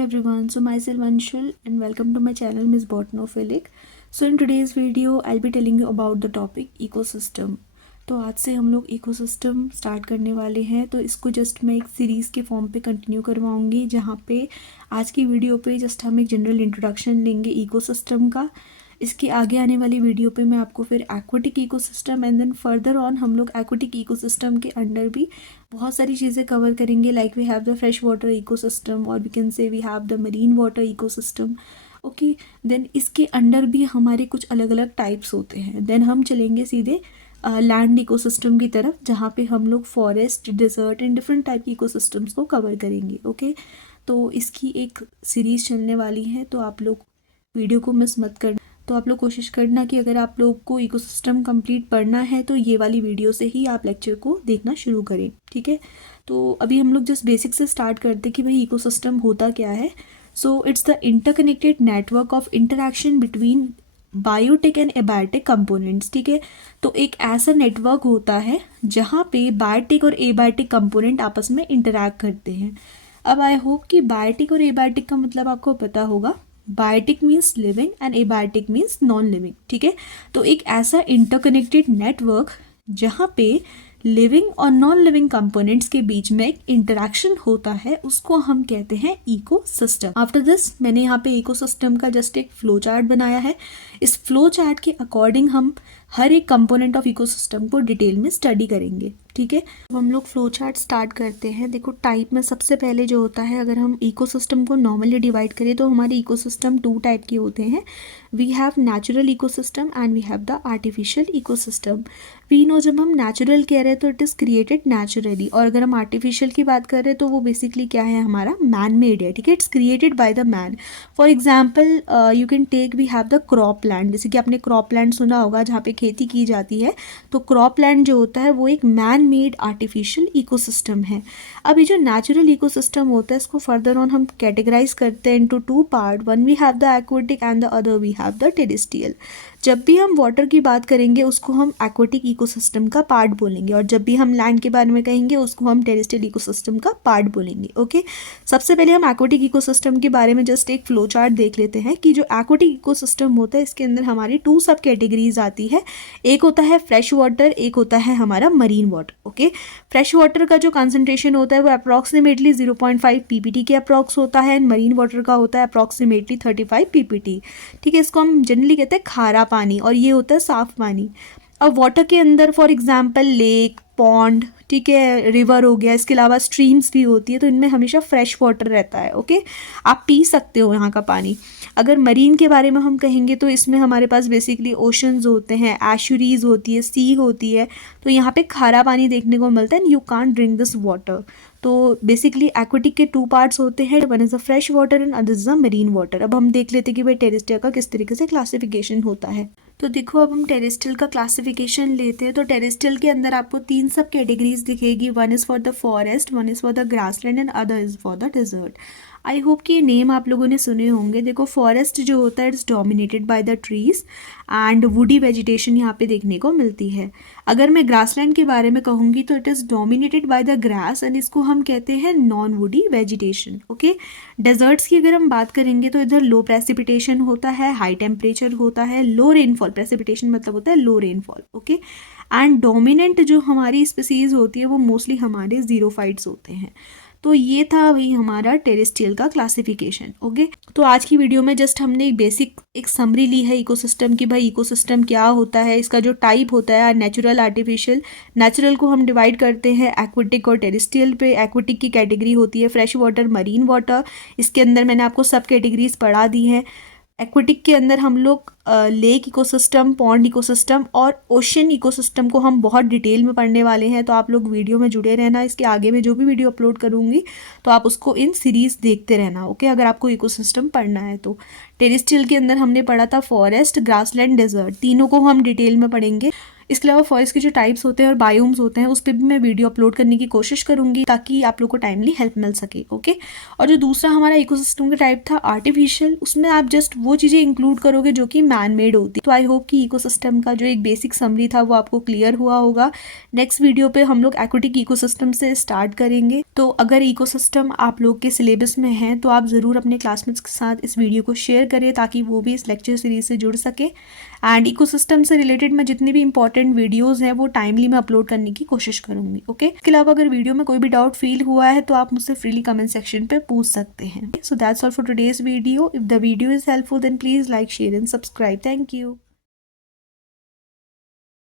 everyone, so myself Anshul and welcome to my channel Miss Botanophilic. So in today's video I'll be telling you about the topic ecosystem. तो आज से हम लोग ecosystem start करने वाले हैं, तो इसको जस्ट मैं एक सीरीज़ के फॉर्म पे कंटिन्यू करवाऊंगी, जहाँ पे आज की वीडियो पे जस्ट हम एक जनरल इंट्रोडक्शन लेंगे इकोसिस्टम का। इसके आगे आने वाली वीडियो पे मैं आपको फिर aquatic ecosystem and then further on हम लोग एक्वेटिक इकोसिस्टम के अंडर भी बहुत सारी चीज़ें कवर करेंगे, like we have the fresh water ecosystem और we can say we have the marine water ecosystem. Okay, then इसके अंडर भी हमारे कुछ अलग अलग टाइप्स होते हैं। देन हम चलेंगे सीधे लैंड इकोसिस्टम की तरफ, जहाँ पे हम लोग forest, desert and different type की इकोसिस्टम्स को कवर करेंगे। ओके, तो इसकी एक सीरीज़ चलने वाली है, तो आप लोग वीडियो को मिस मत करना। तो आप लोग कोशिश करना कि अगर आप लोग को इकोसिस्टम कंप्लीट पढ़ना है तो ये वाली वीडियो से ही आप लेक्चर को देखना शुरू करें, ठीक है। तो अभी हम लोग जस्ट बेसिक से स्टार्ट करते कि भाई इकोसिस्टम होता क्या है। So it's the interconnected network of interaction between biotic and abiotic components, ठीक है। तो एक ऐसा नेटवर्क होता है जहाँ पे बायोटिक और एबायोटिक कंपोनेंट आपस में इंटरैक्ट करते हैं। अब आई होप कि बायोटिक और एबायोटिक का मतलब आपको पता होगा। Biotic means living and abiotic means non living, ठीक है। तो एक ऐसा इंटरकनेक्टेड नेटवर्क जहाँ पे लिविंग और नॉन लिविंग कंपोनेंट्स के बीच में एक इंटरेक्शन होता है, उसको हम कहते हैं इकोसिस्टम। आफ्टर दिस मैंने यहाँ पे इकोसिस्टम का जस्ट एक फ्लो चार्ट बनाया है। इस फ्लो चार्ट के अकॉर्डिंग हम हर एक कंपोनेंट ऑफ इकोसिस्टम को डिटेल में स्टडी करेंगे, ठीक है। तो हम लोग फ्लो चार्ट स्टार्ट करते हैं। देखो, टाइप में सबसे पहले जो होता है, अगर हम इकोसिस्टम को नॉर्मली डिवाइड करें तो हमारे इकोसिस्टम 2 टाइप के होते हैं। We have natural ecosystem and we have the artificial ecosystem. We know, जब हम नेचुरल कह रहे हैं तो इट इज़ क्रिएटेड नेचुरली, और अगर हम आर्टिफिशियल की बात कर रहे हैं तो वो बेसिकली क्या है, हमारा मैन मेड है, ठीक है। It's created by the man. For example you can take, we have the crop land. जैसे कि आपने क्रॉप लैंड सुना होगा, जहाँ पे खेती की जाती है, तो क्रॉप लैंड जो होता है वो एक मैन मेड आर्टिफिशियल इकोसिस्टम है। अब ये जो नेचुरल इकोसिस्टम होता है, इसको फर्दर ऑन हम कैटेगराइज करते हैं into 2 part. One we have the aquatic and the other we have the terrestrial. जब भी हम वाटर की बात करेंगे उसको हम एक्वेटिक इकोसिस्टम का पार्ट बोलेंगे, और जब भी हम लैंड के बारे में कहेंगे उसको हम टेरेस्ट्रियल इकोसिस्टम का पार्ट बोलेंगे। ओके, सबसे पहले हम एक्वेटिक इकोसिस्टम के बारे में जस्ट एक फ्लो चार्ट देख लेते हैं कि जो एक्वेटिक इकोसिस्टम होता है इसके अंदर हमारी 2 सब कैटेगरीज आती है। एक होता है फ्रेश वाटर, एक होता है हमारा marine water. Okay, fresh water का जो कंसंट्रेशन होता है वो अप्रॉक्सीमेटली 0.5 पीपीटी के अप्रॉक्स होता है, एंड मरीन वाटर का होता है अप्रॉक्सीमेटली 35 पीपीटी, ठीक है। इसको हम जनरली कहते हैं खारा पानी, और ये होता है साफ पानी। अब वाटर के अंदर फॉर एग्जांपल लेक, पॉन्ड, ठीक है, रिवर हो गया, इसके अलावा स्ट्रीम्स भी होती है, तो इनमें हमेशा फ्रेश वाटर रहता है। ओके, आप पी सकते हो यहाँ का पानी। अगर मरीन के बारे में हम कहेंगे तो इसमें हमारे पास बेसिकली ओशंस होते हैं, एशुरीज होती है, सी होती है, तो यहाँ पे खारा पानी देखने को मिलता है, and you can't drink this water. तो बेसिकली एक्वेटिक के 2 पार्ट्स होते हैं, one is the fresh water and other is the marine water. अब हम देख लेते हैं कि भाई टेरेस्ट्रियल का किस तरीके से क्लासिफिकेशन होता है। तो देखो, अब हम टेरेस्ट्रियल का क्लासिफिकेशन लेते हैं। तो टेरेस्ट्रियल के अंदर आपको 3 सब कैटेगरीज दिखेगी। One is for the forest, one is for the grassland and other is for the dessert. I hope कि ये नेम आप लोगों ने सुने होंगे। देखो, फॉरेस्ट जो होता है it's dominated by the trees and woody vegetation यहाँ पे देखने को मिलती है। अगर मैं ग्रासलैंड के बारे में कहूँगी तो it is dominated by the grass, and इसको हम कहते हैं non woody vegetation. Okay, deserts की अगर हम बात करेंगे तो इधर लो प्रेसिपिटेशन होता है, हाई टेम्परेचर होता है, लो रेनफॉल। प्रेसिपिटेशन मतलब होता है लो रेनफॉल। ओके, एंड डोमिनेंट जो हमारी स्पीसीज होती है वो मोस्टली हमारे जीरोफाइट्स होते हैं। तो ये था वही हमारा टेरेस्ट्रियल का क्लासिफिकेशन। ओके, तो आज की वीडियो में जस्ट हमने एक बेसिक एक समरी ली है इकोसिस्टम की, भाई इकोसिस्टम क्या होता है, इसका जो टाइप होता है नेचुरल, आर्टिफिशियल। नेचुरल को हम डिवाइड करते हैं एक्वेटिक और टेरेस्ट्रियल पे। एक्वेटिक की कैटेगरी होती है फ्रेश वाटर, मरीन वाटर। इसके अंदर मैंने आपको सब कैटेगरीज पढ़ा दी हैं। एक्वेटिक के अंदर हम लोग लेक इकोसिस्टम, पॉन्ड इकोसिस्टम और ओशन इकोसिस्टम को हम बहुत डिटेल में पढ़ने वाले हैं, तो आप लोग वीडियो में जुड़े रहना। इसके आगे में जो भी वीडियो अपलोड करूँगी तो आप उसको इन सीरीज़ देखते रहना। ओके, अगर आपको इकोसिस्टम पढ़ना है तो। टेरेस्ट्रियल के अंदर हमने पढ़ा था फॉरेस्ट, ग्रासलैंड, डेजर्ट, तीनों को हम डिटेल में पढ़ेंगे। इसके अलावा फॉरेस्ट के जो टाइप्स होते हैं और बायोम्स होते हैं उस पर भी मैं वीडियो अपलोड करने की कोशिश करूँगी ताकि आप लोग को टाइमली हेल्प मिल सके। ओके, और जो दूसरा हमारा इकोसिस्टम का टाइप था आर्टिफिशियल, उसमें आप जस्ट वो चीज़ें इंक्लूड करोगे जो कि मैन मेड होती। तो आई होप कि इकोसिस्टम का जो एक बेसिक समरी था वो आपको क्लियर हुआ होगा। नेक्स्ट वीडियो पे हम लोग एक्वेटिक इकोसिस्टम से स्टार्ट करेंगे। तो अगर इकोसिस्टम आप लोग के सिलेबस में है तो आप ज़रूर अपने क्लासमेट्स के साथ इस वीडियो को शेयर करें ताकि वो भी इस लेक्चर सीरीज से जुड़ सके। एंड इकोसिस्टम से रिलेटेड मैं जितनी भी इंपॉर्टेंट वीडियोस हैं वो टाइमली मैं अपलोड करने की कोशिश करूंगी। ओके, इसके अलावा अगर वीडियो में कोई भी डाउट फील हुआ है तो आप मुझसे फ्रीली कमेंट सेक्शन पे पूछ सकते हैं। So that's all for today's video. If the video is helpful then please like, share and subscribe. Thank you.